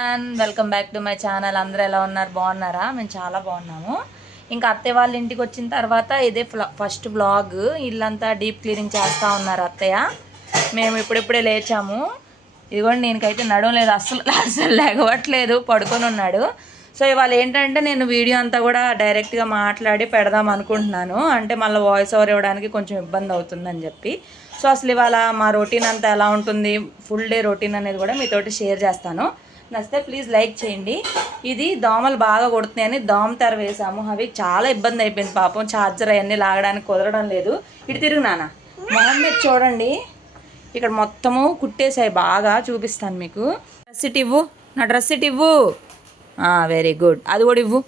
And welcome back to my channel. అందరూ ఎలా ఉన్నారు? బాగున్నారా? మేము చాలా బాగున్నాము. ఇంకా అత్తయ్య వాళ్ళ ఇంటికి వచ్చిన తర్వాత ఇదే ఫస్ట్ వ్లాగ్. ఇల్లంతా డీప్ క్లీనింగ్ చేస్తూ ఉన్నారు అత్తయ్య. మేము ఇప్పుడిప్పుడే లేచాము. ఇదిగోండి, నేనకైతే నడవడం లేదు, అస్సలు లేగవట్లేదు, పడుకొని ఉన్నాడు. సో ఇవాళ ఏంటంటే నేను వీడియో అంతా కూడా డైరెక్ట్గా మాట్లాడి పెడదాం అనుకుంటున్నాను. అంటే మళ్ళీ వాయిస్ ఓవర్ ఇవ్వడానికి కొంచెం ఇబ్బంది అవుతుందని చెప్పి. సో అసలు ఇవాళ మా రొటీన్ అంతా ఎలా ఉంటుంది, ఫుల్ డే రొటీన్ అనేది కూడా మీతోటి షేర్ చేస్తాను. నచ్చితే ప్లీజ్ లైక్ చేయండి. ఇది దోమలు బాగా కొడుతున్నాయని దోమ తెర వేసాము. అవి చాలా ఇబ్బంది అయిపోయింది పాపం. ఛార్జర్ అవన్నీ లాగడానికి కుదరడం లేదు. ఇటు తిరుగు నాన్న, మొహం మీద చూడండి, ఇక్కడ మొత్తము కుట్టేసాయి బాగా. చూపిస్తాను మీకు. డ్రెస్ ఇటు ఇవ్వు, నా డ్రెస్ ఇటు ఇవ్వు. Very good. అది కూడా ఇవ్వు,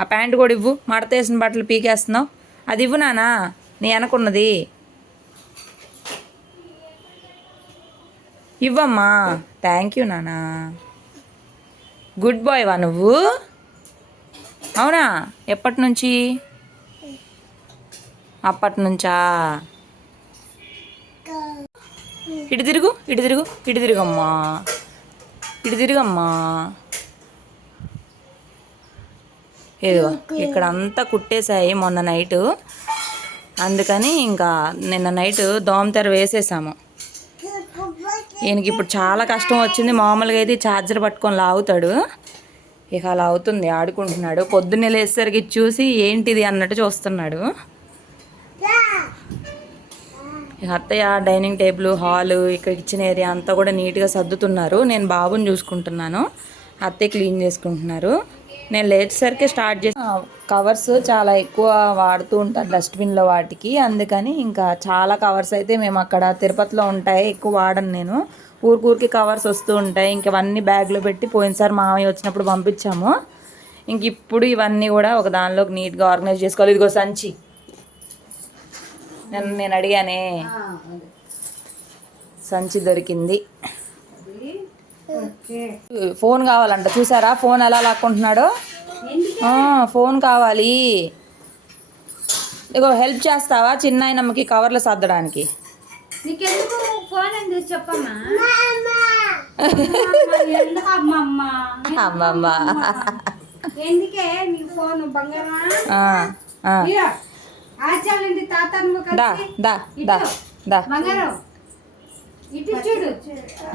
ఆ ప్యాంట్ కూడా ఇవ్వు. మడతేసిన బట్టలు పీకేస్తున్నావు, అది ఇవ్వు నానా. నీ వెనకున్నది ఇవ్వమ్మా. థ్యాంక్ యూ నానా. గుడ్ బాయ్ వా నువ్వు. అవునా? ఎప్పటి నుంచి? అప్పటి నుంచా? ఇటు తిరుగు, ఇటు తిరుగు, ఇటు తిరుగమ్మా, ఇటు తిరుగమ్మా. ఏదో ఇక్కడ అంతా కుట్టేశాయి మొన్న నైటు. అందుకని ఇంకా నిన్న నైట్ దోమతెర వేసేసాము. ఈయనకి ఇప్పుడు చాలా కష్టం వచ్చింది. మామూలుగా అయితే ఛార్జర్ పట్టుకొని లాగుతాడు, ఇక అలా అవుతుంది, ఆడుకుంటున్నాడు. పొద్దున్నే లేచేసరికి చూసి ఏంటిది అన్నట్టు చూస్తున్నాడు. ఇక అత్తయ్య డైనింగ్ టేబుల్, హాలు, ఇక్కడ కిచెన్ ఏరియా అంతా కూడా నీట్గా సర్దుతున్నారు. నేను బాబుని చూసుకుంటున్నాను, అత్తయ్య క్లీన్ చేసుకుంటున్నారు. నేను లేచేసరికి స్టార్ట్ చేసి కవర్స్ చాలా ఎక్కువ వాడుతూ ఉంటారు డస్ట్బిన్లో వాటికి. అందుకని ఇంకా చాలా కవర్స్ అయితే మేము అక్కడ తిరుపతిలో ఉంటాయి, ఎక్కువ వాడను నేను. ఊరికి కవర్స్ వస్తూ ఉంటాయి. ఇంక ఇవన్నీ బ్యాగ్లో పెట్టి పోయినసారి మామయ్య వచ్చినప్పుడు పంపించాము. ఇంక ఇప్పుడు ఇవన్నీ కూడా ఒక దానిలోకి నీట్గా ఆర్గనైజ్ చేసుకోవాలి. ఇదిగో సంచి, నేను అడిగానే, సంచి దొరికింది. ఫోన్ కావాలంట, చూసారా ఫోన్ ఎలా లాక్కుంటున్నాడో. ఫోన్ కావాలి. ఇగో హెల్ప్ చేస్తావా చిన్న ఆయనమ్మకి కవర్లు సర్దడానికి? అమ్మమ్మ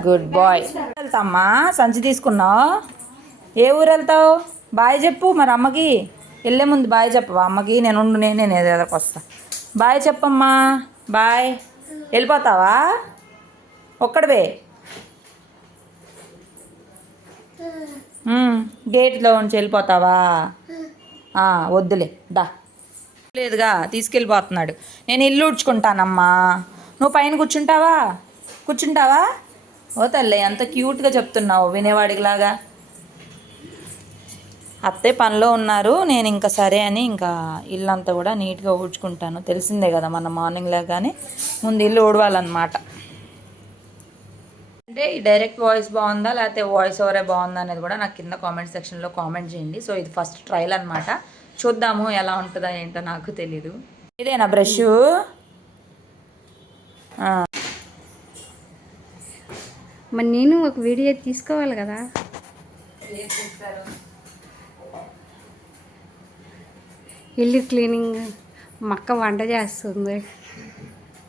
గుడ్ బాయ్. వెళ్తామ్మా, సంచి తీసుకున్నావు? ఏ ఊరు వెళ్తావు? బాయ్ చెప్పు మరి అమ్మకి. వెళ్ళే ముందు బాయ్ చెప్పవా అమ్మకి? నేనే ఎదరికి వస్తా. బాయ్ చెప్పమ్మా, బాయ్. వెళ్ళిపోతావా ఒక్కడివే? గేట్లో ఉంచి వెళ్ళిపోతావా? వద్దులే, దా. లేదుగా, తీసుకెళ్ళిపోతున్నాడు. నేను ఇల్లు ఊడ్చుకుంటానమ్మా, నువ్వు పైన కూర్చుంటావా? ఓ తల్లి, ఎంత క్యూట్గా చెప్తున్నావు వినేవాడిలాగా. అత్తే పనిలో ఉన్నారు, నేను ఇంకా సరే అని ఇంకా ఇల్లంతా కూడా నీట్గా ఊడ్చుకుంటాను. తెలిసిందే కదా మన మార్నింగ్ లాగానే ముందు ఇల్లు ఊడవాలన్నమాట. అంటే ఈ డైరెక్ట్ వాయిస్ బాగుందా లేకపోతే వాయిస్ ఓవరే బాగుందా అనేది కూడా నాకు కింద కామెంట్ సెక్షన్లో కామెంట్ చేయండి. సో ఇది ఫస్ట్ ట్రయల్ అనమాట, చూద్దాము ఎలా ఉంటుందో ఏంటో, నాకు తెలీదు. ఇదేనా బ్రష్? మరి నేను ఒక వీడియో తీసుకోవాలి కదా. ఇల్లు క్లీనింగ్, మక్క వంట చేస్తుంది.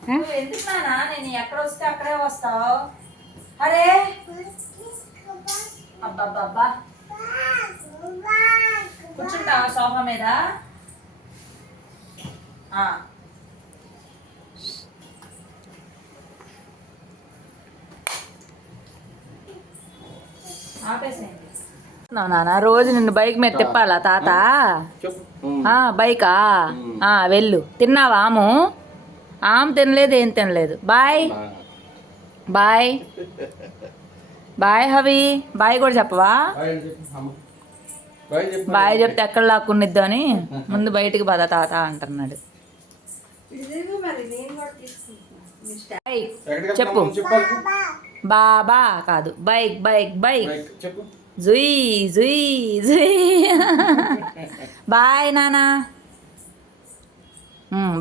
నేను ఎక్కడ వస్తే అక్కడే వస్తావు. అరే అబ్బా, కూర్చుంటావా సోఫా మీద? నాన్న రోజు నిన్ను బైక్ మీద తిప్పాలా తాత? బైకా? వెళ్ళు. తిన్నావా? ఆమె తినలేదు, ఏం తినలేదు. బాయ్ బాయ్ బాయ్ హవి. బాయ్ కూడా చెప్పవా? బాయ్ చెప్తే ఎక్కడ లాక్కునిద్దు అని ముందు బయటికి పద తాత అంటున్నాడు. చెప్పు. బాబా కాదు, బైక్. జుయ్. బాయ్ నానా.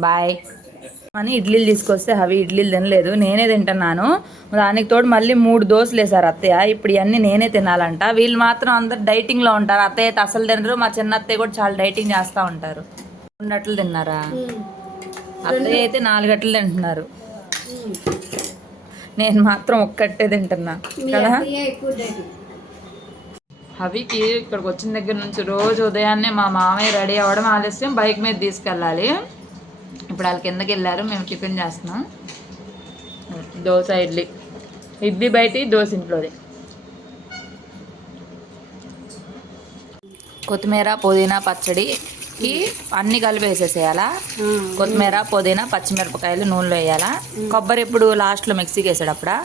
బాయ్. అని ఇడ్లీలు తీసుకొస్తే అవి ఇడ్లీలు తినలేదు, నేనే తింటున్నాను. దానికి తోడు మళ్ళీ 3 దోశలు వేసారు అత్తయ్య. ఇప్పుడు ఇవన్నీ నేనే తినాలంట. వీళ్ళు మాత్రం అందరు డైటింగ్లో ఉంటారు. అత్తయ్య అయితే అసలు తినరు. మా చిన్న అత్తయ్య కూడా చాలా డైటింగ్ చేస్తూ ఉంటారు. 2 అట్లు తిన్నారా? అత్తయ్య అయితే 4 అట్లు తింటున్నారు. నేను మాత్రం ఒక్కటే తింటున్నా కదా. అవికి ఇక్కడికి వచ్చిన దగ్గర నుంచి రోజు ఉదయాన్నే మా మామయ్య రెడీ అవ్వడం ఆలస్యం, బైక్ మీద తీసుకెళ్ళాలి. ఇప్పుడు వాళ్ళు కిందకి వెళ్ళారు, మేము టిఫిన్ చేస్తున్నాం. దోశ ఇడ్లీ బయట, దోశ ఇంట్లోది. కొత్తిమీర పుదీనా పచ్చడికి అన్నీ కలిపి వేసేసేయాలా? కొత్తిమీర పుదీనా పచ్చిమిరపకాయలు నూనెలో వేయాలా? కొబ్బరి ఇప్పుడు లాస్ట్లో మిక్సీకి వేసాడప్పుడా?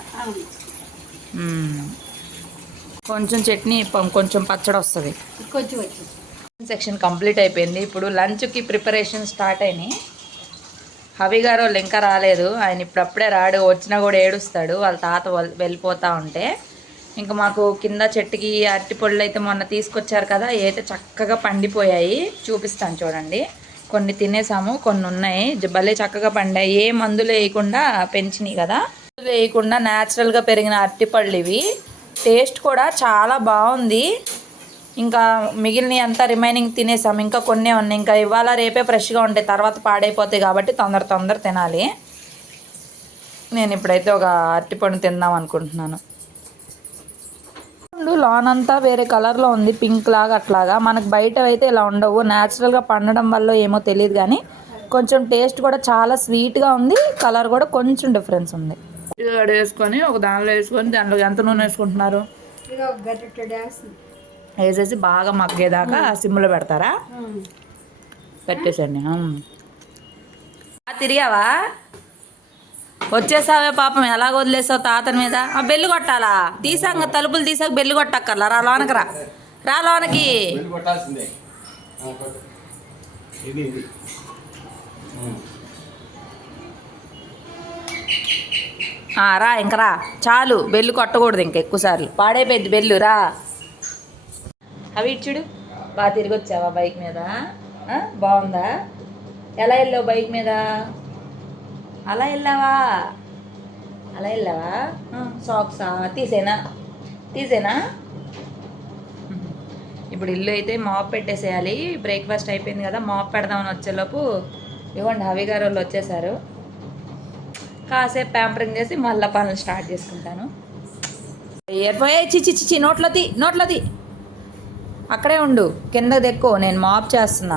కొంచెం చట్నీ, కొంచెం పచ్చడి వస్తుంది. సెక్షన్ కంప్లీట్ అయిపోయింది. ఇప్పుడు లంచ్కి ప్రిపరేషన్ స్టార్ట్ అయినాయి. హవి గారు వాళ్ళు ఇంకా రాలేదు. ఆయన ఇప్పుడప్పుడే రాడు, వచ్చినా కూడా ఏడుస్తాడు వాళ్ళ తాత వెళ్ళిపోతూ ఉంటే. ఇంకా మాకు కింద చెట్టుకి అరటిపళ్ళు అయితే మొన్న తీసుకొచ్చారు కదా, అయితే చక్కగా పండిపోయాయి. చూపిస్తాను చూడండి. కొన్ని తినేసాము, కొన్ని ఉన్నాయి. భలే చక్కగా పండాయి. ఏ మందులు వేయకుండా పెంచినాయి కదా, మందులు వేయకుండా న్యాచురల్గా పెరిగిన అరటిపళ్ళు ఇవి. టేస్ట్ కూడా చాలా బాగుంది. ఇంకా మిగిలిన అంతా రిమైనింగ్ తినేసాం. ఇంకా కొన్ని ఉన్నాయి. ఇంకా ఇవాళ రేపే ఫ్రెష్గా ఉంటాయి, తర్వాత పాడైపోతాయి కాబట్టి తొందర తినాలి. నేను ఇప్పుడైతే ఒక అరటిపండు తిందాం అనుకుంటున్నాను. లోనంతా వేరే కలర్లో ఉంది, పింక్ లాగా అట్లాగా. మనకు బయట అయితే ఇలా ఉండవు. న్యాచురల్గా పండడం వల్ల ఏమో తెలియదు కానీ కొంచెం టేస్ట్ కూడా చాలా స్వీట్గా ఉంది. కలర్ కూడా కొంచెం డిఫరెన్స్ ఉంది. వేసుకొని ఒక దానిలో వేసుకొని దాంట్లో ఎంత నూనె వేసుకుంటున్నారు? వేసేసి బాగా మగ్గేదాకా సిమ్లో పెడతారా? పెట్టేసండి. తిరిగావా? వచ్చేసావే పాపం, ఎలాగ వదిలేసావు తాతని మీద? బెల్లు కొట్టాలా? తీసాక తలుపులు తీసాక బెల్లు కొట్టక్కర్లా. రా లోనకి, రా లోనకి. రా ఇంక రా, చాలు. బెల్లు కొట్టకూడదు ఇంక ఎక్కువసార్లు, పాడైపోయింది బెల్లు. రా. అవి ఇచ్చుడు. బాగా తిరిగి వచ్చావా బైక్ మీద? బాగుందా? ఎలా వెళ్ళావు బైక్ మీద? అలా వెళ్ళావా? సాక్సా? తీసేనా? ఇప్పుడు ఇల్లు అయితే మాప్ పెట్టేసేయాలి. బ్రేక్ఫాస్ట్ అయిపోయింది కదా, మాప్ పెడదామని వచ్చేలోపు ఇవ్వండి హవి గారు వాళ్ళు వచ్చేసారు. కాసేపు ప్యాంపరింగ్ చేసి మళ్ళీ పనులు స్టార్ట్ చేసుకుంటాను. చిచి నోట్లది అక్కడే ఉండు, కింద దెక్కో, నేను మాప్ చేస్తున్నా.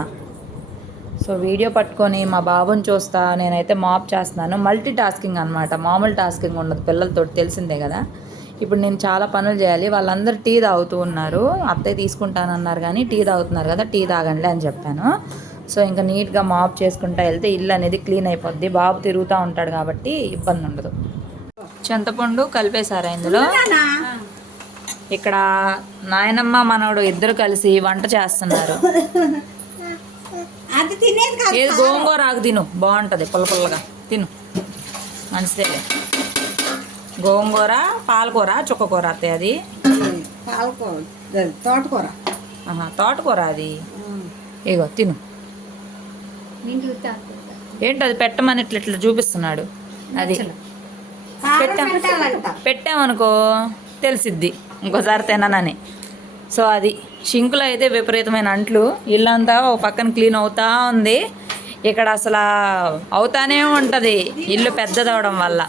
సో వీడియో పట్టుకొని మా బాబుని చూస్తా, నేనైతే మాప్ చేస్తున్నాను. మల్టీ టాస్కింగ్ అనమాట, మామూలు టాస్కింగ్ ఉండదు పిల్లలతో, తెలిసిందే కదా. ఇప్పుడు నేను చాలా పనులు చేయాలి. వాళ్ళందరూ టీ తాగుతూ ఉన్నారు. అత్తయ్య తీసుకుంటానన్నారు కానీ టీ తాగుతున్నారు కదా, టీ తాగండి అని చెప్పాను. సో ఇంకా నీట్గా మాప్ చేసుకుంటా వెళ్తే ఇల్లు అనేది క్లీన్ అయిపోద్ది. బాబు తిరుగుతూ ఉంటాడు కాబట్టి ఇబ్బంది ఉండదు. చింతపండు కలిపేశారా ఇందులో? ఇక్కడ నాయనమ్మ మనవడు ఇద్దరు కలిసి వంట చేస్తున్నారు. ఏది గోంగూర ఆకు తిను, బాగుంటుంది పుల్లగా తిను, మంచిదే. గోంగూర, పాలకూర, చుక్కకూర అత్తయ్య అది? తోటకూర అది. ఇగో తిను. ఏంటి అది పెట్టమని ఇట్లా చూపిస్తున్నాడు. అది పెట్టామనుకో తెలిసిద్ది ఇంకోసారి తిననని. సో అది షింకులో అయితే విపరీతమైన అంట్లు, ఇల్లంతా ఒక పక్కన క్లీన్ అవుతా ఉంది. ఇక్కడ అసలు అవుతానే ఉంటుంది ఇల్లు పెద్దదవడం వల్ల.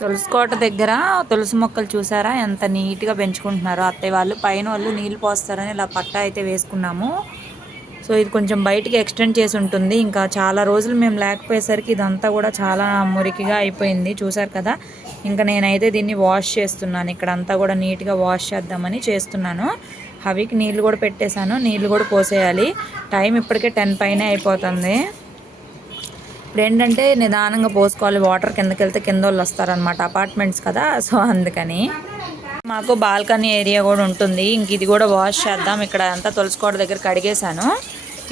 తులసి కోట దగ్గర తులసి మొక్కలు చూసారా ఎంత నీట్గా పెంచుకుంటున్నారో అత్తయ్య వాళ్ళు. పైన వాళ్ళు నీళ్ళు పోస్తారని ఇలా పట్టా అయితే వేసుకున్నాము. సో ఇది కొంచెం బయటికి ఎక్స్టెండ్ చేసి ఉంటుంది. ఇంకా చాలా రోజులు మేము లేకపోయేసరికి ఇదంతా కూడా చాలా మురికిగా అయిపోయింది, చూసారు కదా. ఇంకా నేనైతే దీన్ని వాష్ చేస్తున్నాను. ఇక్కడ అంతా కూడా నీట్గా వాష్ చేద్దామని చేస్తున్నాను. హవికి నీళ్ళు కూడా పెట్టేశాను, నీళ్ళు కూడా పోసేయాలి. టైం ఇప్పటికే 10 పైనే అయిపోతుంది. ఇప్పుడు ఏంటంటే నిదానంగా పోసుకోవాలి. వాటర్ కిందకి వెళ్తే కింద వాళ్ళు వస్తారనమాట, అపార్ట్మెంట్స్ కదా. సో అందుకని మాకు బాల్కనీ ఏరియా కూడా ఉంటుంది. ఇంక ఇది కూడా వాష్ చేద్దాం. ఇక్కడ అంతా తులసికోట దగ్గర కడిగేశాను.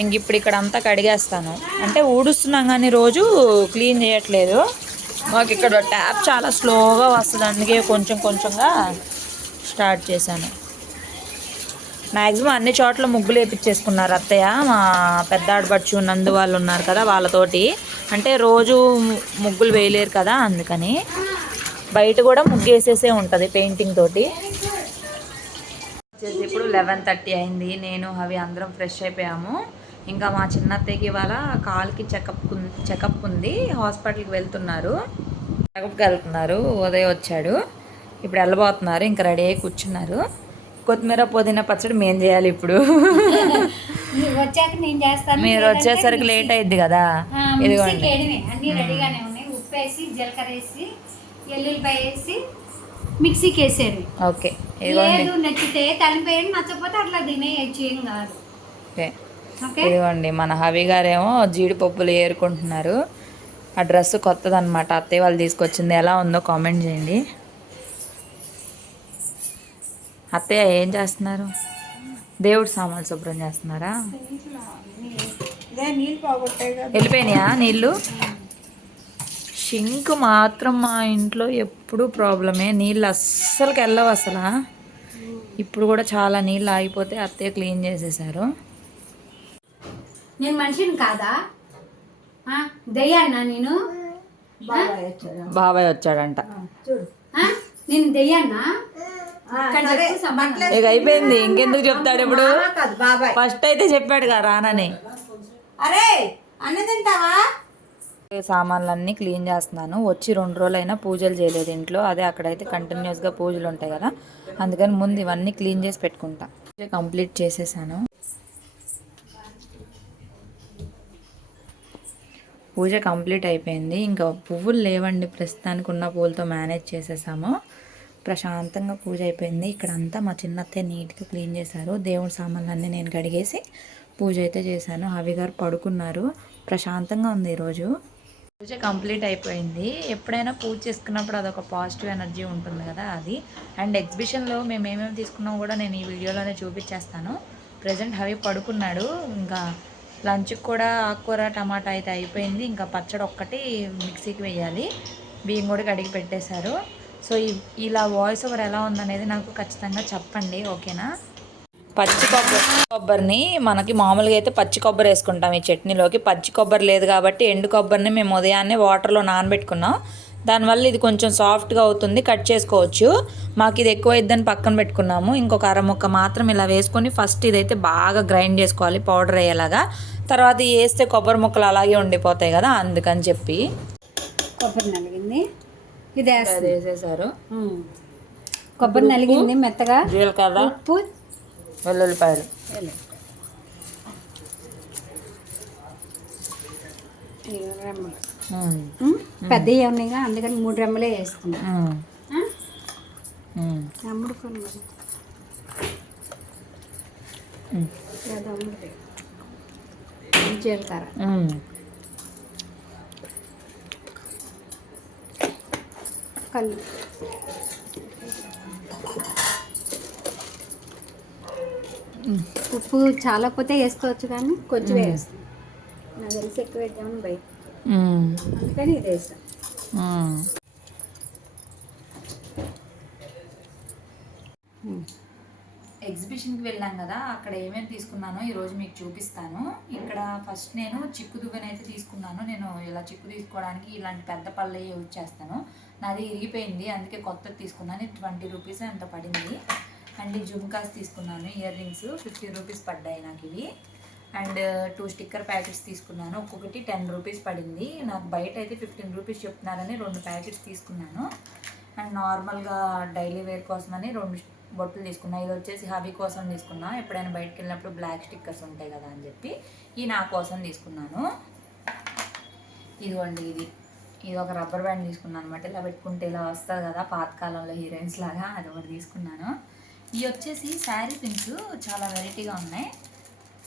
ఇంక ఇప్పుడు ఇక్కడ అంతా కడిగేస్తాను. అంటే ఊడుస్తున్నాం కానీ రోజు క్లీన్ చేయట్లేదు. మాకు ఇక్కడ ట్యాప్ చాలా స్లోగా వస్తుంది, అందుకే కొంచెంగా స్టార్ట్ చేశాను. మ్యాక్సిమం అన్ని చోట్ల ముగ్గులు వేయించేసుకున్నారు అత్తయ్య. మా పెద్ద ఆడపడుచు నందు వాళ్ళు ఉన్నారు కదా, వాళ్ళతోటి అంటే రోజు ముగ్గులు వేయలేరు కదా, అందుకని బయట కూడా ముగ్గు వేసేసే ఉంటుంది పెయింటింగ్ తోటి. వచ్చేసి ఇప్పుడు 11:30 అయింది. నేను అవి అందరం ఫ్రెష్ అయిపోయాము. ఇంకా మా చిన్నత్తయ్యకి ఇవాళ కాలుకి చెకప్ ఉంది, హాస్పిటల్కి వెళ్తున్నారు. చెకప్కి వెళ్తున్నారు. ఉదయం వచ్చాడు, ఇప్పుడు వెళ్ళబోతున్నారు. ఇంకా రెడీ అయ్యి కూర్చున్నారు. కొత్తిమీర పుదీనా పచ్చడి మేము చేయాలి ఇప్పుడు. వచ్చాక నేను చేస్తాను. మీరు వచ్చేసరికి లేట్ అయింది కదా. ఇదిగోండి అన్ని రెడీగానే ఉన్నాయి. ఉప్పు వేసి జీలకర్ర వేసి ఎల్లుల్లిపాయ వేసి మిక్సీకి వేసేది. ఓకే, లేదు నచ్చితే కలిపేయండి, నచ్చకపోతే అట్లా తినేయచ్చు, ఏం కాదు. ఓకే, ఇదిగోండి మన హవి గారేమో జీడిపప్పులు ఏరుకుంటున్నారు. ఆ డ్రెస్ కొత్తదనమాట, అత్తయ్య వాళ్ళు తీసుకొచ్చింది. ఎలా ఉందో కామెంట్ చేయండి. అత్తయ్య ఏం చేస్తున్నారు? దేవుడు సామాన్లు శుభ్రం చేస్తున్నారా? వెళ్ళిపోయినాయా నీళ్ళు? షింక్ మాత్రం మా ఇంట్లో ఎప్పుడు ప్రాబ్లమే, నీళ్ళు అస్సలకి వెళ్ళవు అసలు. ఇప్పుడు కూడా చాలా నీళ్ళు ఆగిపోతే అత్తయ్య క్లీన్ చేసేసారు. నేను మనిషిని కాదా, దెయ్యాన్నా నేను? బాబాయ్ వచ్చాడంట. నేను దెయ్యాన్నా? ఇక అయిపోయింది, ఇంకెందుకు చెప్తాడు ఇప్పుడు? ఫస్ట్ అయితే చెప్పాడు కదా రానని. అరే అన్న తింటావా? సామాన్లన్నీ క్లీన్ చేస్తున్నాను. వచ్చి 2 రోజులైనా పూజలు చేయలేదు ఇంట్లో. అదే అక్కడైతే కంటిన్యూస్గా పూజలు ఉంటాయి కదా, అందుకని ముందు ఇవన్నీ క్లీన్ చేసి పెట్టుకుంటా. కంప్లీట్ చేసేసాను. పూజ కంప్లీట్ అయిపోయింది. ఇంకా పువ్వులు లేవండి ప్రస్తుతానికి, ఉన్న పువ్వులతో మేనేజ్ చేసేసాము. ప్రశాంతంగా పూజ అయిపోయింది. ఇక్కడంతా మా చిన్నత్తయ్య నీట్గా క్లీన్ చేశారు. దేవుడి సామాన్లన్నీ నేను కడిగేసి పూజ అయితే చేశాను. హవి గారు పడుకున్నారు. ప్రశాంతంగా ఉంది ఈరోజు. పూజ కంప్లీట్ అయిపోయింది. ఎప్పుడైనా పూజ చేసుకున్నప్పుడు అదొక పాజిటివ్ ఎనర్జీ ఉంటుంది కదా, అది. అండ్ ఎగ్జిబిషన్లో మేము ఏమేమి తీసుకున్నామో కూడా నేను ఈ వీడియోలోనే చూపించేస్తాను. ప్రజెంట్ హవి పడుకున్నాడు. ఇంకా లంచ్కి కూడా ఆకుకూర టమాటా అయితే అయిపోయింది. ఇంకా పచ్చడి ఒక్కటి మిక్సీకి వేయాలి. బియ్యం కూడా కడిగి పెట్టేశారు. సో ఇలా వాయిస్ ఓవర్ ఎలా ఉందనేది నాకు ఖచ్చితంగా చెప్పండి, ఓకేనా? పచ్చి కొబ్బరిని మనకి మామూలుగా అయితే పచ్చి కొబ్బరి వేసుకుంటాం ఈ చట్నీలోకి. పచ్చి కొబ్బరి లేదు కాబట్టి ఎండు కొబ్బరిని మేము ఉదయాన్నే వాటర్లో నానబెట్టుకున్నాం. దానివల్ల ఇది కొంచెం సాఫ్ట్గా అవుతుంది, కట్ చేసుకోవచ్చు. మాకు ఇది ఎక్కువ అయిద్దని పక్కన పెట్టుకున్నాము. ఇంకొక అరముక్క మాత్రం ఇలా వేసుకొని ఫస్ట్ ఇదైతే బాగా గ్రైండ్ చేసుకోవాలి పౌడర్ అయ్యేలాగా. తర్వాత వేస్తే కొబ్బరి ముక్కలు అలాగే ఉండిపోతాయి కదా, అందుకని చెప్పి. కొబ్బరి నలిగింది, ఇది వేసేసారు. కొబ్బరి నలిగింది మెత్తగా. జీలకర్ర, ఉప్పు, వెల్లుల్లిపాయలు. పెద్దవి ఉన్నాయిగా, అందుకని 3 రెమ్మలే వేసుకున్నాం. జీలకర్ర, కళ్ళు, ఉప్పు చాలా పోతే వేసుకోవచ్చు, కానీ కొంచెం వేస్తాం. నాకు తెలిసి ఎక్కువ వేద్దామని భయం, అందుకని ఇది వేస్తాం. ఎగ్జిబిషన్కి వెళ్ళాం కదా, అక్కడ ఏమేమి తీసుకున్నానో ఈరోజు మీకు చూపిస్తాను. ఇక్కడ ఫస్ట్ నేను చిక్కు దువ్వెనైతే తీసుకున్నాను. నేను ఇలా చిక్కు తీసుకోవడానికి ఇలాంటి పెద్ద పళ్ళే యూజ్ చేస్తాను. నాది ఇరిగిపోయింది, అందుకే కొత్తది తీసుకున్నాను. 20 రూపీస్ ఎంత పడింది. అండ్ ఈ జుమ్కాస్ తీసుకున్నాను, ఇయర్ రింగ్స్ 50 రూపీస్ పడ్డాయి నాకు ఇవి. అండ్ 2 స్టిక్కర్ ప్యాకెట్స్ తీసుకున్నాను, ఒక్కొక్కటి 10 రూపీస్ పడింది. నాకు బయట అయితే 15 రూపీస్ చెప్తున్నారని 2 ప్యాకెట్స్ తీసుకున్నాను. అండ్ నార్మల్గా డైలీ వేర్ కోసమని 2 బొట్టులు తీసుకున్నా. ఇది వచ్చేసి హబీ కోసం తీసుకున్నా, ఎప్పుడైనా బయటకు వెళ్ళినప్పుడు బ్లాక్ స్టిక్కర్స్ ఉంటాయి కదా అని చెప్పి ఈ నా కోసం తీసుకున్నాను. ఇదిగోండి, ఇది ఒక రబ్బర్ బ్యాండ్ తీసుకున్నాను అనమాట. ఇలా పెట్టుకుంటే ఇలా వస్తుంది కదా పాతకాలంలో హీరోయిన్స్ లాగా, అది ఒకటి తీసుకున్నాను. ఇవి వచ్చేసి శారీ పిన్స్, చాలా వెరైటీగా ఉన్నాయి.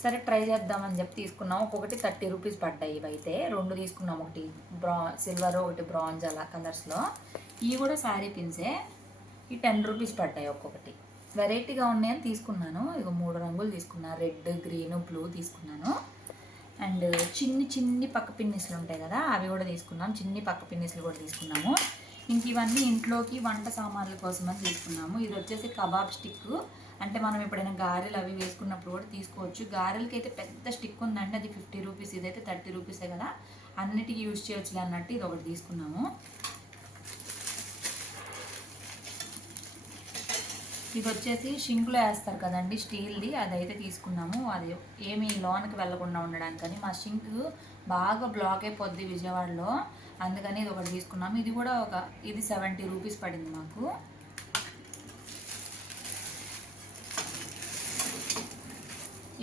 సరే ట్రై చేద్దామని చెప్పి తీసుకున్నాం. ఒక్కొక్కటి 30 రూపీస్ పడ్డాయి. ఇవైతే 2 తీసుకున్నాం, ఒకటి సిల్వర్ ఒకటి బ్రాంజ్ అలా కలర్స్లో. ఇవి కూడా శారీ పిన్సే. ఈ 10 రూపీస్ పడ్డాయి ఒక్కొక్కటి. వెరైటీగా ఉన్నాయని తీసుకున్నాను. ఇక 3 రంగులు తీసుకున్నాను, రెడ్, గ్రీన్, బ్లూ తీసుకున్నాను. అండ్ చిన్ని పక్క పిన్నిస్లు ఉంటాయి కదా, అవి కూడా తీసుకున్నాం. చిన్ని పక్క పిన్నిస్లు కూడా తీసుకున్నాము. ఇంక ఇవన్నీ ఇంట్లోకి వంట సామాన్ల కోసం అని తీసుకున్నాము. ఇది వచ్చేసి కబాబ్ స్టిక్, అంటే మనం ఎప్పుడైనా గారెలు అవి వేసుకున్నప్పుడు కూడా తీసుకోవచ్చు. గారెలకి అయితే పెద్ద స్టిక్ ఉందండి, అది 50 రూపీస్, ఇదైతే 30 రూపీసే కదా, అన్నిటికీ యూజ్ చేయొచ్చులే అన్నట్టు ఇది ఒకటి తీసుకున్నాము. ఇది వచ్చేసి షింకులో వేస్తారు కదండి స్టీల్ది, అదైతే తీసుకున్నాము. అది ఏమి లోనికి వెళ్లకుండా ఉండడానికని. మా షింక్ బాగా బ్లాక్ అయిపోద్ది విజయవాడలో, అందుకని ఇది ఒకటి తీసుకున్నాము. ఇది కూడా ఇది 70 రూపీస్ పడింది మాకు.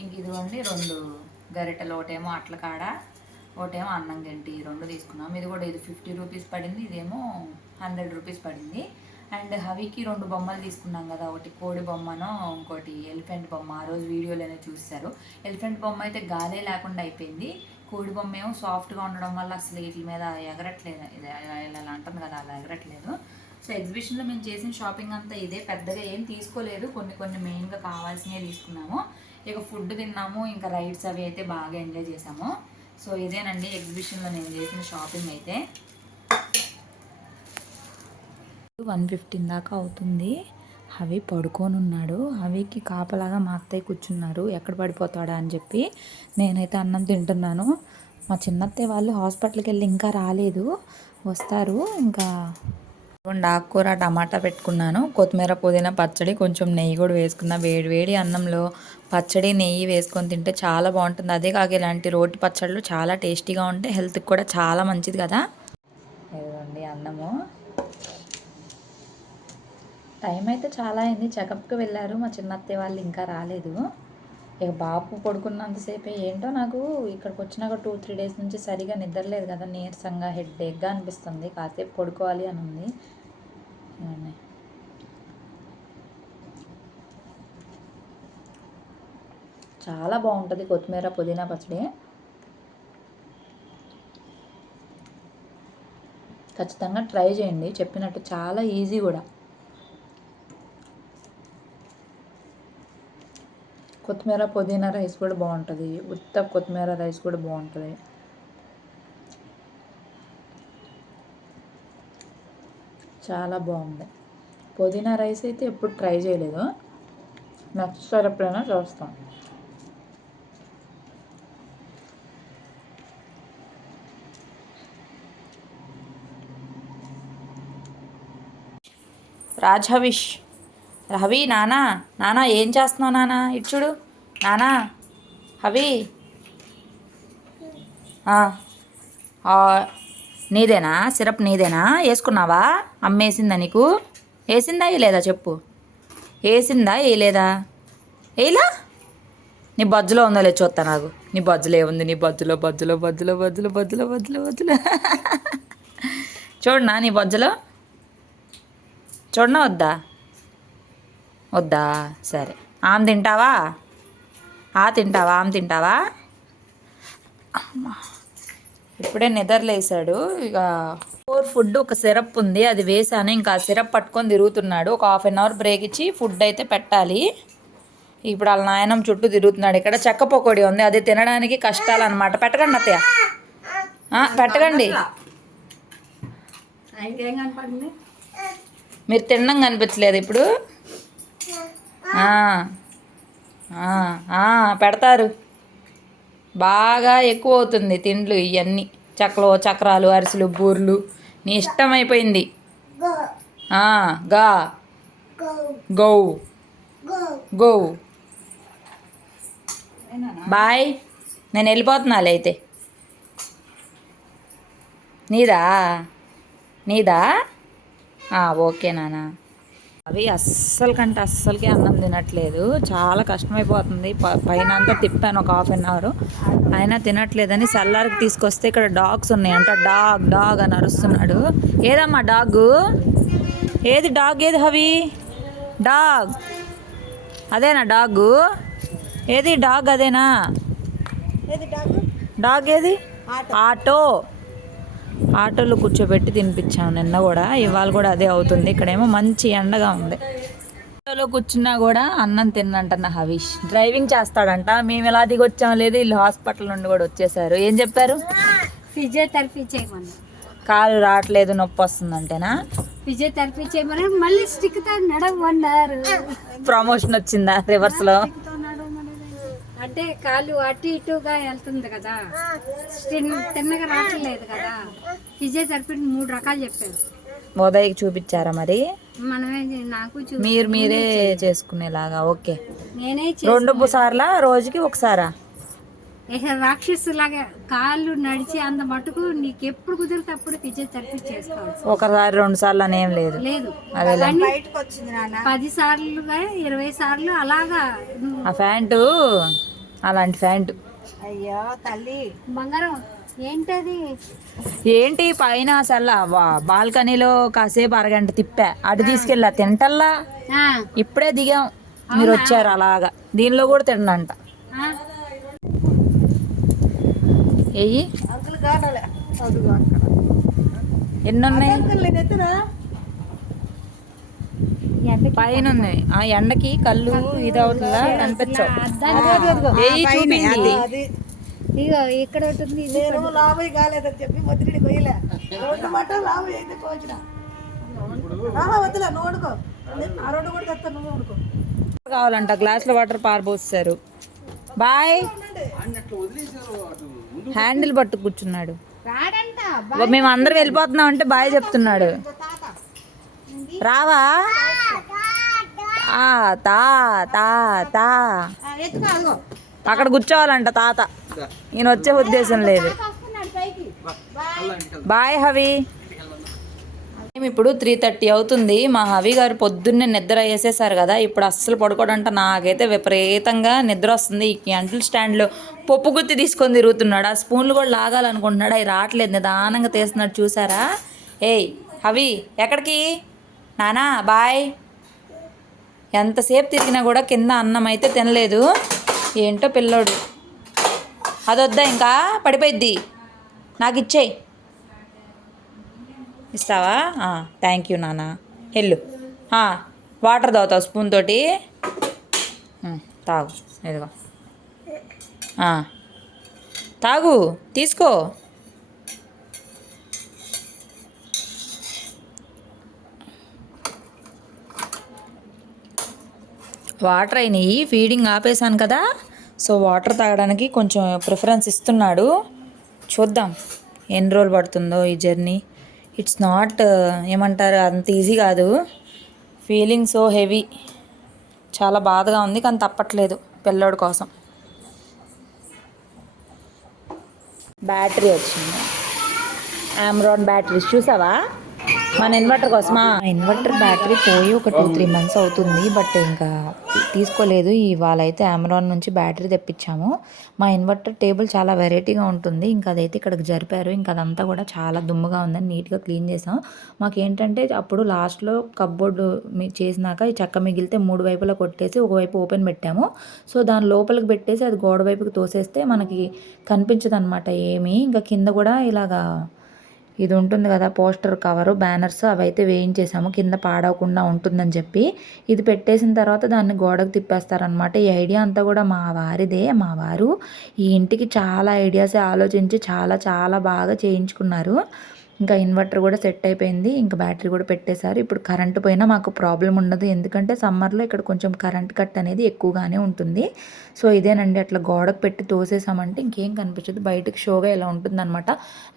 ఇంక ఇదిగోండి 2 గరిటెలు, ఒకటేమో అట్ల కాడ, ఒకటేమో అన్నం గంటి, 2 తీసుకున్నాము. ఇది కూడా ఇది 50 రూపీస్ పడింది, ఇదేమో 100 రూపీస్ పడింది. అండ్ హవికి 2 బొమ్మలు తీసుకున్నాం కదా, ఒకటి కోడి బొమ్మను, ఇంకోటి ఎలిఫెంట్ బొమ్మ. ఆ రోజు వీడియోలోనే చూస్తారు. ఎలిఫెంట్ బొమ్మ అయితే గాలే లేకుండా అయిపోయింది, కోడి బొమ్మ ఏమో సాఫ్ట్గా ఉండడం వల్ల అసలు వీటి మీద ఎగరట్లేదు, ఇలా అంటుంది కదా, అలా ఎగరట్లేదు. సో ఎగ్జిబిషన్లో మేము చేసిన షాపింగ్ అంతా ఇదే, పెద్దగా ఏం తీసుకోలేదు, కొన్ని మెయిన్గా కావాల్సినవి తీసుకున్నాము. ఇక ఫుడ్ తిన్నాము, ఇంకా రైడ్స్ అవి అయితే బాగా ఎంజాయ్ చేసాము. సో ఇదేనండి ఎగ్జిబిషన్లో నేను చేసిన షాపింగ్ అయితే. 1:15 దాకా అవుతుంది. హవి పడుకొని ఉన్నాడు. హవికి కాపలాగా మా అత్తయ్య కూర్చున్నారు, ఎక్కడ పడిపోతాడా అని చెప్పి. నేనైతే అన్నం తింటున్నాను. మా చిన్నత్తయ్య వాళ్ళు హాస్పిటల్కి వెళ్ళి ఇంకా రాలేదు, వస్తారు. ఇంకా ఆకుకూర టమాటా పెట్టుకున్నాను, కొత్తిమీర పుదీనా పచ్చడి, కొంచెం నెయ్యి కూడా వేసుకున్నా. వేడి అన్నంలో పచ్చడి నెయ్యి వేసుకొని తింటే చాలా బాగుంటుంది. అదే కాక ఇలాంటి రోటి పచ్చళ్ళు చాలా టేస్టీగా ఉంటాయి, హెల్త్కి కూడా చాలా మంచిది కదా. ఇదిగోండి అన్నము. టైం అయితే చాలా అయింది, చెకప్కి వెళ్ళారు మా చిన్నత్తయ్య వాళ్ళు, ఇంకా రాలేదు. ఇక బాబు పడుకున్నంతసేపు ఏంటో నాకు ఇక్కడికి వచ్చినాక 2-3 డేస్ నుంచి సరిగా నిద్రలేదు కదా, నీరసంగా హెడ్ఏక్గా అనిపిస్తుంది, కాసేపు పడుకోవాలి అని ఉంది. చాలా బాగుంటుంది కొత్తిమీర పుదీనా పచ్చడి, ఖచ్చితంగా ట్రై చేయండి. చెప్పినట్టు చాలా ఈజీ కూడా. కొత్తిమీర పుదీనా రైస్ కూడా బాగుంటుంది, ఉత్త కొత్తిమీర రైస్ కూడా బాగుంటుంది. చాలా బాగుంది. పుదీనా రైస్ అయితే ఎప్పుడు ట్రై చేయలేదు, నెక్స్ట్ సారి ఎప్పుడైనా చేస్తాం. రాజహవిష్, హవి నానా ఏం చేస్తున్నావు నానా, ఇచ్చుడు నానా. హవి నీదేనా సిరప్, నీదేనా వేసుకున్నావా? అమ్మ వేసిందా నీకు? వేసిందా వేయలేదా చెప్పు, వేసిందా వేయలేదా? వేయలా? నీ బజ్జులో ఉందో లేదు చూస్తా నాకు. నీ బజ్జులో ఏముంది? నీ బజ్జులో చూడనా? నీ బజ్జులో చూడనా? వద్దా? సరే. ఆమె తింటావా? తింటావా? ఆమె తింటావా? ఇప్పుడే నిద్రలేసాడు. ఇక 4 ఫుడ్ ఒక సిరప్ ఉంది, అది వేసాను. ఇంకా సిరప్ పట్టుకొని తిరుగుతున్నాడు. ఒక 1/2 అవర్ బ్రేక్ ఇచ్చి ఫుడ్ అయితే పెట్టాలి. ఇప్పుడు వాళ్ళ నాయనం చుట్టూ తిరుగుతున్నాడు. ఇక్కడ చెక్క పకోడీ ఉంది, అది తినడానికి కష్టాలు అనమాట. పెట్టకండి అత్తయ్య, పెట్టకండి. మీరు తినడం కనిపించలేదు ఇప్పుడు. పెడతారు, బాగా ఎక్కువ అవుతుంది తిండ్లు ఇవన్నీ, చక్కలు చక్రాలు అరిసెలు బూర్లు, నీ ఇష్టం అయిపోయింది. గా గౌ గౌ బాయ్, నేను వెళ్ళిపోతున్నాలే అయితే. నీదా ఓకే నాన్న. అవి అస్సలకి అన్నం తినట్లేదు, చాలా కష్టమైపోతుంది. పైన అంతా తిప్పాను ఒక 1/2 అవర్, అయినా తినట్లేదని సల్లార్కి తీసుకొస్తే ఇక్కడ డాగ్స్ ఉన్నాయంట. డాగ్ అని అరుస్తున్నాడు. ఏదమ్మా డాగ్? ఏది డాగ్? ఏది హవి? డాగ్ అదేనా డాగ్? ఏది డాగ్? అదేనా డాగ్? ఏది? ఆటోలో కూర్చోబెట్టి తినిపించాము నిన్న కూడా, ఇవాళ కూడా అదే అవుతుంది. ఇక్కడేమో మంచి ఎండగా ఉంది. ఆటోలో కూర్చున్నా కూడా అన్నం తిన్నంట హవీష్. డ్రైవింగ్ చేస్తాడంట. మేము ఎలా దిగొచ్చాం లేదు, వీళ్ళు హాస్పిటల్ నుండి కూడా వచ్చేసారు. ఏం చెప్పారు? ఫిజియోథెరపీ చేయమని. కాలు రావట్లేదు, నొప్పి వస్తుందంటేనా? ఫిజియోథెరపీ చేయమని మళ్ళీ స్టిక్ తో నడవన్నారు. ప్రమోషన్ వచ్చిందా రివర్స్ లో? అంటే కాళ్ళు అటు ఇటుగా వెళ్తుంది కదా, తిన్నగా రావట్లేదు కదా. ఫిజియోథెరపీ 3 రకాలు చెప్పారు. ఉదయ్కి చూపించారా మరి? మనమే నాకు మీరే చేసుకునేలాగా? ఓకే. నేనే 2 సార్లా రోజుకి ఒకసారా? రాక్షసులాగా కాళ్ళు నడిచి అంత మటుకు నీకు ఎప్పుడు కుదిరితే అప్పుడు ఫిజియోథెరపీ చేసుకోవాలి. ఒకసారి 2 సార్లు అనేం లేదు. లేదు, అదే 10 సార్లుగా 20 సార్లు అలాగా. ఆ ప్యాంటు అలాంటి ప్యాంటు. అయ్యో తల్లి బంగారం ఏంటది? ఏంటి పైన అసలు బాల్కనీలో కాసేపు అరగంట తిప్పా, అటు తీసుకెళ్ళా తింటల్లా. ఇప్పుడే దిగాం, మీరు వచ్చారు అలాగా. దీనిలో కూడా తినంట. ఎయ్యి ఎన్ని ఉన్నాయి? పైన ఉన్నాయి. ఆ ఎండకి కళ్ళు ఇదవుతుందా కనిపించవు. ఎయ్యి చూపింది. ఇగో ఇక్కడ ఉంటుంది. లాభం కాలేదని చెప్పి మొదటి పోయలే 2 మాట లాభం అయితే పోచిన వద్దులే నువ్వు వండుకో. ఆ 2 కూడా తెస్తా, నువ్వు వండుకో. కావాలంట గ్లాసులో వాటర్ పారబోస్తారు. బాయ్. హ్యాండిల్ పట్టు కూర్చున్నాడు. మేము అందరం వెళ్ళిపోతున్నాం అంటే బాయ్ చెప్తున్నాడు. రావా? తా తా తా అక్కడ కూర్చోవాలంట తాత. ఈయన వచ్చే ఉద్దేశం లేదు. బాయ్ హవి. ఇప్పుడు 3:30 అవుతుంది. మా హవి గారు పొద్దున్నే నిద్ర వేసేసారు కదా, ఇప్పుడు అస్సలు పడుకోవడంట. నాకైతే విపరీతంగా నిద్ర వస్తుంది. ఈ అంటుల స్టాండ్లో పప్పు గుత్తి తీసుకొని తిరుగుతున్నాడు. ఆ స్పూన్లు కూడా లాగాలనుకుంటున్నాడు, అవి రావట్లేదు. నిదానంగా తీస్తున్నాడు చూసారా? ఏయ్ హవి ఎక్కడికి? నానా బాయ్. ఎంతసేపు తిరిగినా కూడా కింద అన్నం అయితే తినలేదు. ఏంటో పిల్లోడు. అదొద్దా ఇంకా పడిపోయిద్ది. నాకు ఇచ్చేయి. ఇస్తావా? థ్యాంక్ యూ నాన్న. వెళ్ళు. వాటర్ తాగుతావు స్పూన్ తోటి? తాగు. ఇదిగో తాగు, తీసుకో. వాటర్ అయినాయి, ఫీడింగ్ ఆపేసాను కదా, సో వాటర్ తాగడానికి కొంచెం ప్రిఫరెన్స్ ఇస్తున్నాడు. చూద్దాం ఎన్ని రోజులు పడుతుందో ఈ జర్నీ. ఇట్స్ నాట్ ఏమంటారు, అంత ఈజీ కాదు. ఫీలింగ్ సో హెవీ, చాలా బాధగా ఉంది, కానీ తప్పట్లేదు పిల్లోడి కోసం. బ్యాటరీ వచ్చింది, ఆమ్రాన్ బ్యాటరీస్ చూసావా? మన ఇన్వర్టర్ కోసమా? ఇన్వర్టర్ బ్యాటరీ పోయి ఒక 2-3 months అవుతుంది, బట్ ఇంకా తీసుకోలేదు. ఇవాళ అయితే అమెరాన్ నుంచి బ్యాటరీ తెప్పించాము. మా ఇన్వర్టర్ టేబుల్ చాలా వెరైటీగా ఉంటుంది, ఇంకా అదైతే ఇక్కడికి జరిపారు. ఇంకా అదంతా కూడా చాలా దుమ్ముగా ఉందని నీట్గా క్లీన్ చేసాం. మాకేంటంటే అప్పుడు లాస్ట్లో కప్బోర్డు చేసినాక ఈ చెక్క మిగిలితే 3 వైపులా కొట్టేసి ఒకవైపు ఓపెన్ పెట్టాము. సో దాని లోపలికి పెట్టేసి అది గోడ వైపుకి తోసేస్తే మనకి కనిపించదు అనమాట ఏమీ. ఇంకా కింద కూడా ఇలాగా ఇది ఉంటుంది కదా పోస్టర్ కవరు, బ్యానర్స్, అవైతే వేయించేసాము కింద పాడవకుండా ఉంటుందని చెప్పి. ఇది పెట్టేసిన తర్వాత దాన్ని గోడకు తిప్పేస్తారనమాట. ఈ ఐడియా అంతా కూడా మా వారిదే. మా వారు ఈ ఇంటికి చాలా ఐడియాస్ ఆలోచించి చాలా చాలా బాగా చేయించుకున్నారు. ఇంకా ఇన్వర్టర్ కూడా సెట్ అయిపోయింది, ఇంకా బ్యాటరీ కూడా పెట్టేశారు. ఇప్పుడు కరెంటు పోయినా మాకు ప్రాబ్లం ఉండదు, ఎందుకంటే సమ్మర్లో ఇక్కడ కొంచెం కరెంట్ కట్ అనేది ఎక్కువగానే ఉంటుంది. సో ఇదేనండి, అట్లా గోడకు పెట్టి తోసేసామంటే ఇంకేం కనిపించదు, బయటకు షోగా ఇలా ఉంటుందన్నమాట.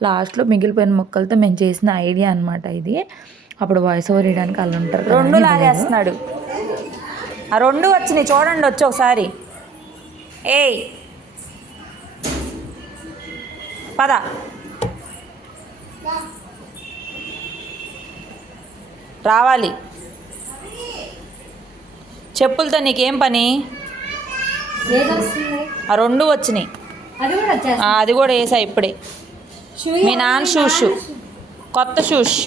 లాస్ట్లో మిగిలిపోయిన మొక్కలతో మేము చేసిన ఐడియా అనమాట ఇది. అప్పుడు వాయిస్ ఓవర్ వేయడానికి వాళ్ళు ఉంటారు. 2 లాగేస్తున్నాడు. ఆ 2 వచ్చినాయి చూడండి, వచ్చి ఒకసారి. ఏయ్ పద. రావాలి. చెప్పులతో నీకేం పని? ఆ 2 వచ్చినాయి, అది కూడా వేసా ఇప్పుడే. మీ నాన్న షూస్, కొత్త షూస్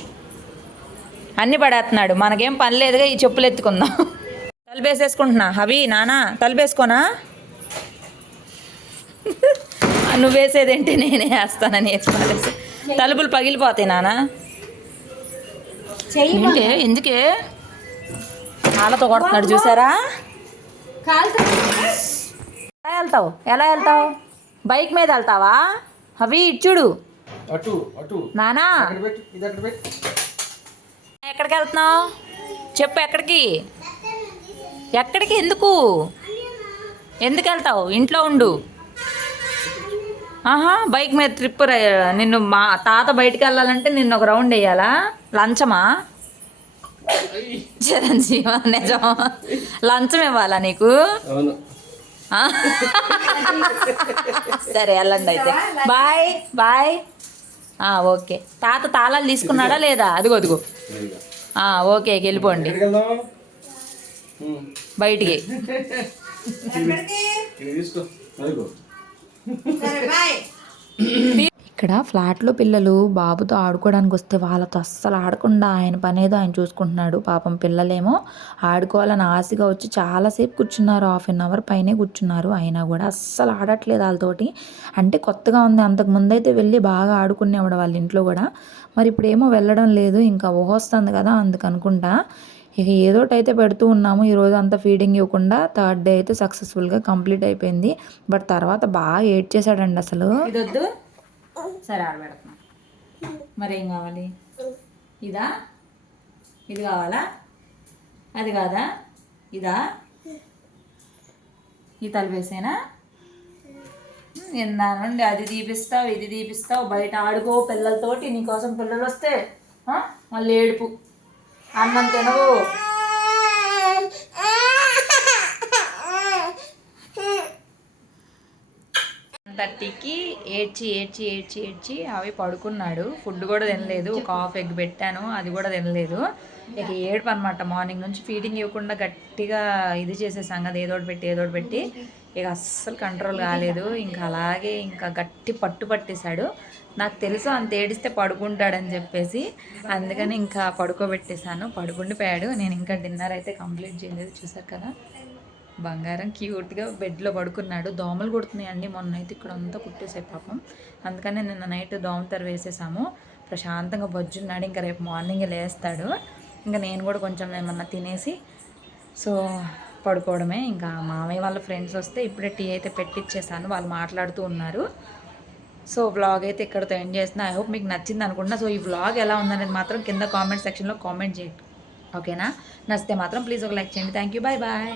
అన్నీ పడేస్తున్నాడు. మనకేం పని లేదుగా, ఈ చెప్పులు ఎత్తుకుందాం. తలుపేసేసుకుంటున్నా. హవి నానా తలుపేసుకోనా? నువ్వేసేదేంటి, నేనే వేస్తానని వేసి పడేసి. తలుపులు పగిలిపోతాయి నానా. ఎందుకే కాళ్ళతో కొడుతున్నాడు చూసారా? ఎలా వెళ్తావు? బైక్ మీద వెళ్తావా? అవి ఇచ్చుడు నానా. ఎక్కడికి వెళ్తున్నావు చెప్పు, ఎక్కడికి ఎక్కడికి ఎందుకు ఎందుకు వెళ్తావు? ఇంట్లో ఉండు. ఆహా, బైక్ మీద ట్రిప్ నిన్ను మా తాత బయటికి వెళ్ళాలంటే నిన్ను ఒక రౌండ్ వేయాలా? లంచమా చిరంజీవ? నిజం, లంచం ఇవ్వాలా నీకు? ఆ? సరే వెళ్ళండి అయితే, బాయ్ బాయ్. ఓకే, తాత తాళాలు తీసుకున్నాడా లేదా? అదిగో అదిగో. ఓకే, వెళ్ళిపోండి బయటికి. ఇక్కడ ఫ్లాట్లో పిల్లలు బాబుతో ఆడుకోవడానికి వస్తే వాళ్ళతో అస్సలు ఆడకుండా ఆయన పనేదో ఆయన చూసుకుంటున్నాడు. పాపం పిల్లలేమో ఆడుకోవాలని ఆశగా వచ్చి చాలాసేపు కూర్చున్నారు, 1/2 అవర్ పైనే కూర్చున్నారు. అయినా కూడా అస్సలు ఆడట్లేదు వాళ్ళతోటి. అంటే కొత్తగా ఉంది, అంతకుముందు అయితే వెళ్ళి బాగా ఆడుకునేవాడు వాళ్ళ ఇంట్లో కూడా. మరి ఇప్పుడు ఏమో వెళ్ళడం లేదు, ఇంకా ఊహొస్తుంది కదా అందుకనుకుంటా. ఇక ఏదోటైతే పెడుతూ ఉన్నాము. ఈరోజు అంతా ఫీడింగ్ ఇవ్వకుండా 3rd డే అయితే సక్సెస్ఫుల్గా కంప్లీట్ అయిపోయింది. బట్ తర్వాత బాగా ఏడ్ చేశాడండి అసలు. ఇదొద్దు, సరే ఆడబెడుతున్నా. మరేం కావాలి? ఇదా? ఇది కావాలా? అది కాదా? ఇదా? ఈ తలవేసేనా? నుండి అది తీపిస్తావు, ఇది తీపిస్తావు, బయట ఆడుకో పిల్లలతోటి. నీకోసం పిల్లలు వస్తే మళ్ళీ ఏడుపు. అన్నం తినవు. 1:30కి ఏడ్చి అవి పడుకున్నాడు. ఫుడ్ కూడా తినలేదు. ఒక 1/2 ఎగ్ పెట్టాను, అది కూడా తినలేదు. ఇక ఏడుపు అనమాట. మార్నింగ్ నుంచి ఫీడింగ్ ఇవ్వకుండా గట్టిగా ఇది చేసేసాం కదా, ఏదోటి పెట్టి ఇక అస్సలు కంట్రోల్ కాలేదు. ఇంకా అలాగే ఇంకా గట్టి పట్టేశాడు. నాకు తెలుసు అంత ఏడిస్తే పడుకుంటాడని చెప్పేసి, అందుకని ఇంకా పడుకోబెట్టేశాను. పడుకుండిపోయాడు. నేను ఇంకా డిన్నర్ అయితే కంప్లీట్ చేయలేదు. చూసారు కదా, బంగారం క్యూట్గా బెడ్లో పడుకున్నాడు. దోమలు కుడుతున్నాయండి. మొన్న అయితే ఇక్కడ అంతా కుట్టేసాయి పాపం. అందుకని నిన్న నైట్ దోమతెర వేసేసాము. ప్రశాంతంగా బొజ్జున్నాడు. ఇంకా రేపు మార్నింగే లేస్తాడు. ఇంకా నేను కూడా కొంచెం ఏమన్నా తినేసి సో పడుకోవడమే. ఇంకా మామయ్య వాళ్ళ ఫ్రెండ్స్ వస్తే ఇప్పుడే టీ అయితే పెట్టిచ్చేసాను. వాళ్ళు మాట్లాడుతూ ఉన్నారు. సో వ్లాగ్ అయితే ఇక్కడితో ఎండ్ చేస్తున్నా. ఐ హోప్ మీకు నచ్చింది అనుకుంటున్నా. సో ఈ వ్లాగ్ ఎలా ఉందనేది మాత్రం కింద కామెంట్ సెక్షన్లో కామెంట్ చేయండి, ఓకేనా? నచ్చితే మాత్రం ప్లీజ్ ఒక లైక్ చేయండి. Thank you, bye bye.